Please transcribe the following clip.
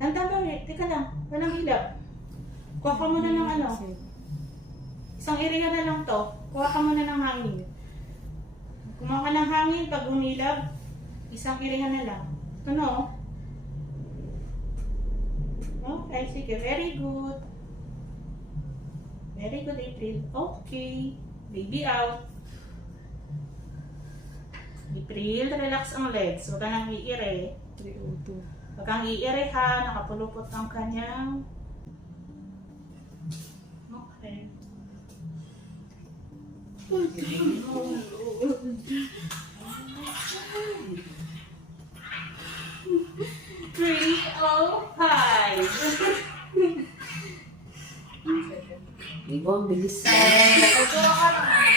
Tanda ba, teka lang. Walang hilap. Kuha ka muna ng ano. Isang area na lang to. Kuha ka muna ng hangin. Kumuha ka ng hangin pag humilab. Isang area na lang. Ano? Okay, sige. Very good. Very good, April. Okay. Baby out. April, relax ang legs. Huwag ka nang iire. 302. Huwag kang iire ha. Nakapulupot ang kanyang. Okay. 305. Di ba, ang bilis. Pagkawa ka na.